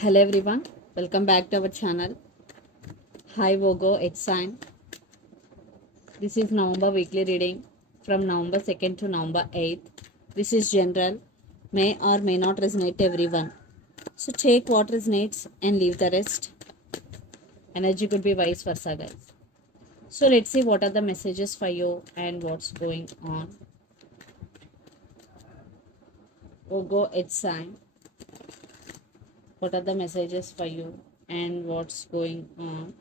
Hello everyone, welcome back to our channel. Hi Vogo, it's sign. This is November weekly reading from November 2nd to November 8th. This is general, may or may not resonate to everyone. So take what resonates and leave the rest. Energy could be vice versa, guys. So let's see what are the messages for you and what's going on. Vogo, it's sign. What are the messages for you and what's going on?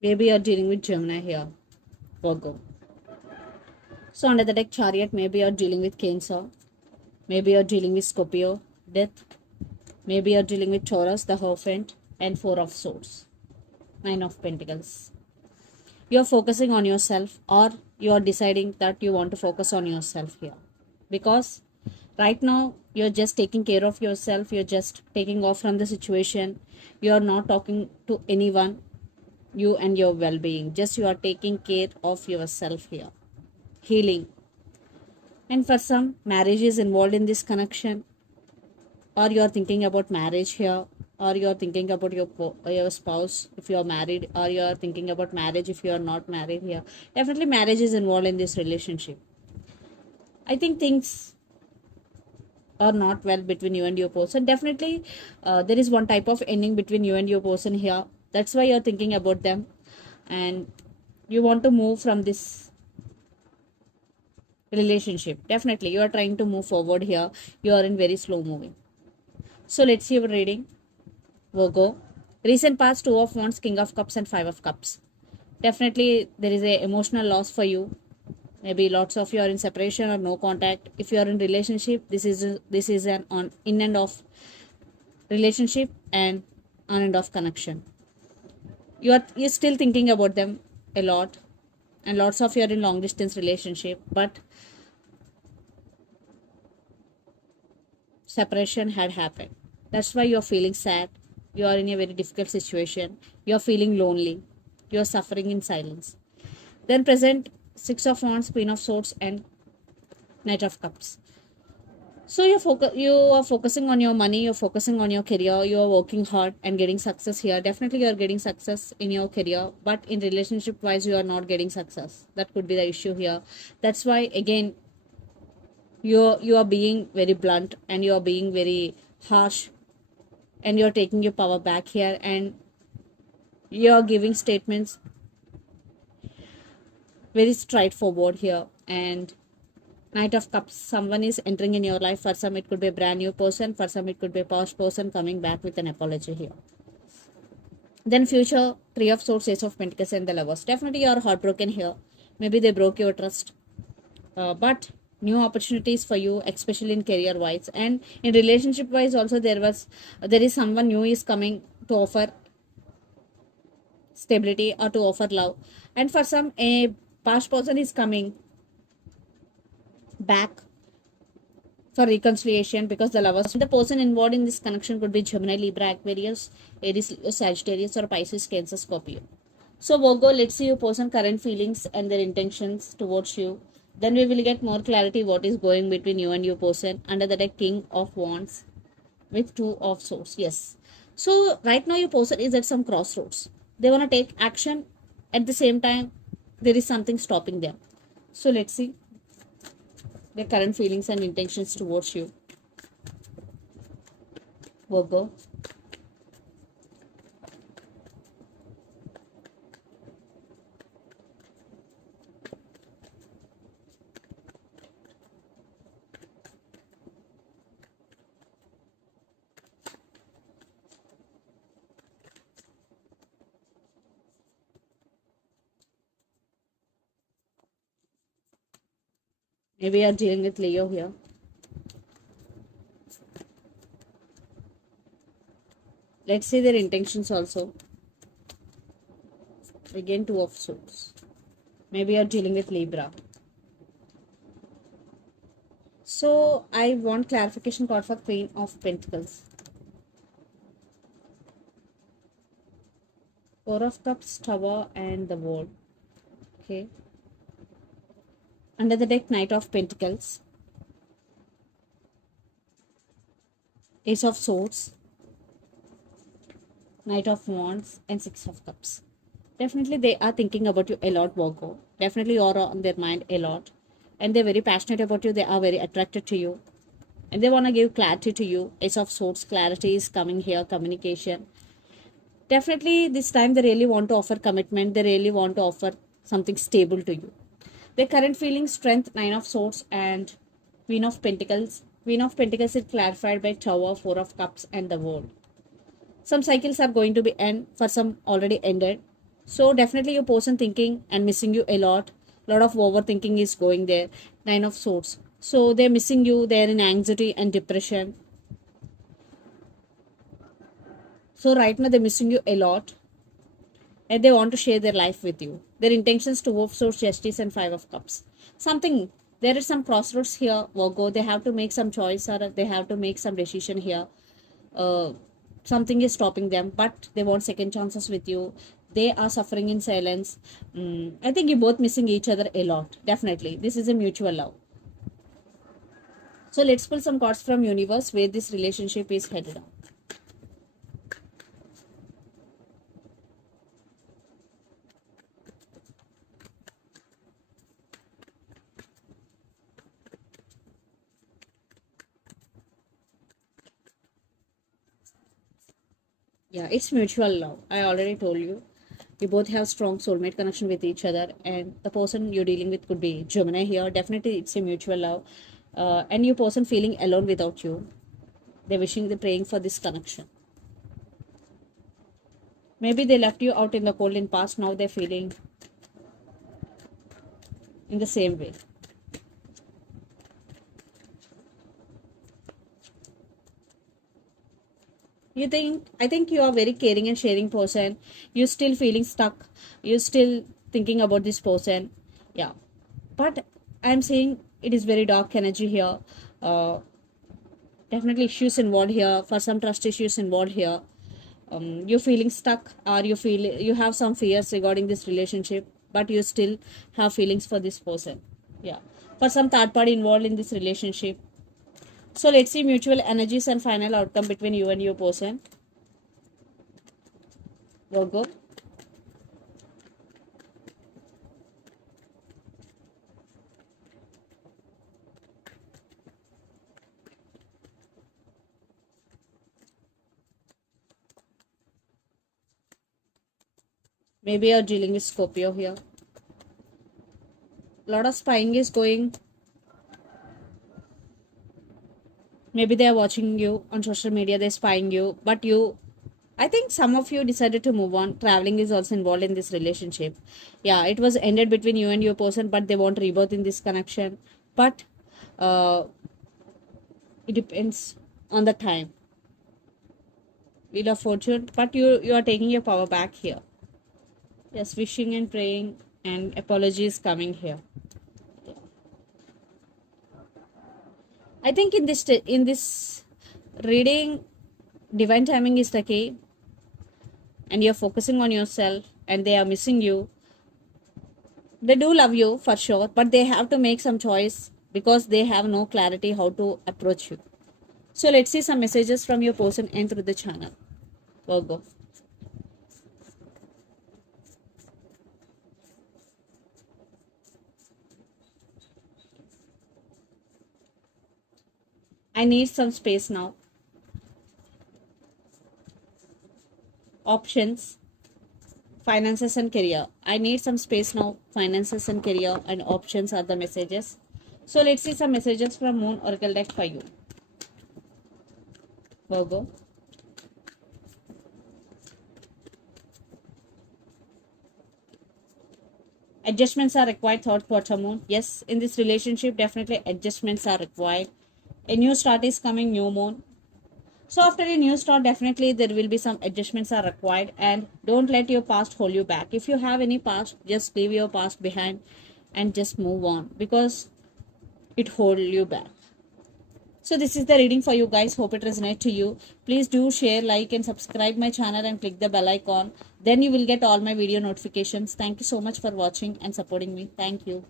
Maybe you're dealing with Gemini here, Virgo. So under the deck Chariot, maybe you're dealing with Cancer. Maybe you're dealing with Scorpio, Death. Maybe you're dealing with Taurus, the Hierophant, and Four of Swords, Nine of Pentacles. You're focusing on yourself, or you're deciding that you want to focus on yourself here. Because right now, you're just taking care of yourself, you're just taking off from the situation, you're not talking to anyone, you and your well being. Just you are taking care of yourself here. Healing. And for some, marriage is involved in this connection, or you're thinking about marriage here, or you're thinking about your spouse if you're married, or you're thinking about marriage if you're not married here. Definitely marriage is involved in this relationship. I think things are not well between you and your person. Definitely there is one type of ending between you and your person here. That's why you're thinking about them, and you want to move from this relationship. Definitely you are trying to move forward here. You are in very slow moving. So let's see your reading, Virgo. Recent past, Two of Wands, King of Cups, and Five of Cups. Definitely, there is a emotional loss for you. Maybe lots of you are in separation or no contact. If you are in relationship, this is an on in and off relationship and on and off connection. You're still thinking about them a lot, and lots of you are in long distance relationship, but separation had happened. That's why you're feeling sad. You are in a very difficult situation. You're feeling lonely. You're suffering in silence. Then present Six of Wands, Queen of Swords, and Knight of Cups. So you are focusing on your money, you're focusing on your career, you are working hard and getting success here. Definitely you are getting success in your career, but in relationship wise you are not getting success. That could be the issue here. That's why again you are being very blunt, and you are being very harsh, and you're taking your power back here, and you're giving statements very straightforward here. And Knight of Cups, someone is entering in your life. For some, it could be a brand new person. For some, it could be a past person coming back with an apology here. Then future, Three of Swords, Ace of Pentacles, and the Lovers. Definitely, you are heartbroken here. Maybe they broke your trust. But new opportunities for you, especially in career wise and in relationship wise. Also, there is someone new is coming to offer stability or to offer love. And for some, a past person is coming back for reconciliation, because the lovers, the person involved in this connection could be Gemini, Libra, Aquarius, Aries, Sagittarius, or Pisces, Cancer, Scorpio. So Virgo, let's see your person current feelings and their intentions towards you. Then we will get more clarity what is going between you and your person. Under the deck, King of Wands with Two of Swords. Yes. So right now your person is at some crossroads. They want to take action, at the same time there is something stopping them. So let's see their current feelings and intentions towards you, Virgo. Maybe you're dealing with Leo here. Let's see their intentions also. Again, Two of Swords. Maybe you're dealing with Libra. So I want clarification card for Queen of Pentacles. Four of Cups, Tower, and the World. Okay. Under the deck, Knight of Pentacles. Ace of Swords. Knight of Wands, and Six of Cups. Definitely they are thinking about you a lot, Virgo. Definitely you're on their mind a lot. And they're very passionate about you. They are very attracted to you. And they want to give clarity to you. Ace of Swords, clarity is coming here, communication. Definitely this time they really want to offer commitment. They really want to offer something stable to you. Their current feeling, strength, Nine of Swords, and Queen of Pentacles. Queen of Pentacles is clarified by Tower, Four of Cups, and the World. Some cycles are going to be end, for some already ended. So definitely your person thinking and missing you a lot. Lot of overthinking is going there. Nine of Swords. So they're missing you. They're in anxiety and depression. So right now they're missing you a lot. And they want to share their life with you. Their intentions to Wolf Swords, Justice, and Five of Cups. Something, there is some crossroads here, Virgo. They have to make some choice or they have to make some decision here. Something is stopping them, but they want second chances with you. They are suffering in silence. I think you're both missing each other a lot. Definitely. This is a mutual love. So let's pull some cards from universe where this relationship is headed on. Yeah, it's mutual love. I already told you. You both have strong soulmate connection with each other, and the person you're dealing with could be Gemini here. Definitely, it's a mutual love. And your person feeling alone without you. They're wishing, they're praying for this connection. Maybe they left you out in the cold in past. Now they're feeling in the same way. I think you are very caring and sharing person. You're still feeling stuck. You're still thinking about this person. Yeah. But I'm saying it is very dark energy here. Definitely issues involved here. For some trust issues involved here. You're feeling stuck, or you have some fears regarding this relationship, but you still have feelings for this person. Yeah. For some third party involved in this relationship. So let's see mutual energies and final outcome between you and your person. Virgo. Maybe you're dealing with Scorpio here. A lot of spying is going. Maybe they are watching you on social media, they're spying you, but I think some of you decided to move on. Traveling is also involved in this relationship. Yeah, it was ended between you and your person, but they want rebirth in this connection. But uh, it depends on the time. Wheel of Fortune, but you are taking your power back here. Yes, wishing and praying and apologies coming here. I think in this reading, divine timing is the key, and you're focusing on yourself, and they are missing you. They do love you for sure, but they have to make some choice because they have no clarity how to approach you. So let's see some messages from your person and through the channel. Virgo. I need some space now. Options. Finances and career. I need some space now. Finances and career and options are the messages. So let's see some messages from Moon Oracle deck for you. Virgo. Adjustments are required, third quarter moon. Yes, in this relationship, definitely adjustments are required. A new start is coming, new moon. So after a new start, definitely there will be some adjustments are required, and don't let your past hold you back. If you have any past, just leave your past behind and just move on, because it hold you back. So this is the reading for you guys. Hope it resonates to you. Please do share, like and subscribe my channel and click the bell icon. Then you will get all my video notifications. Thank you so much for watching and supporting me. Thank you.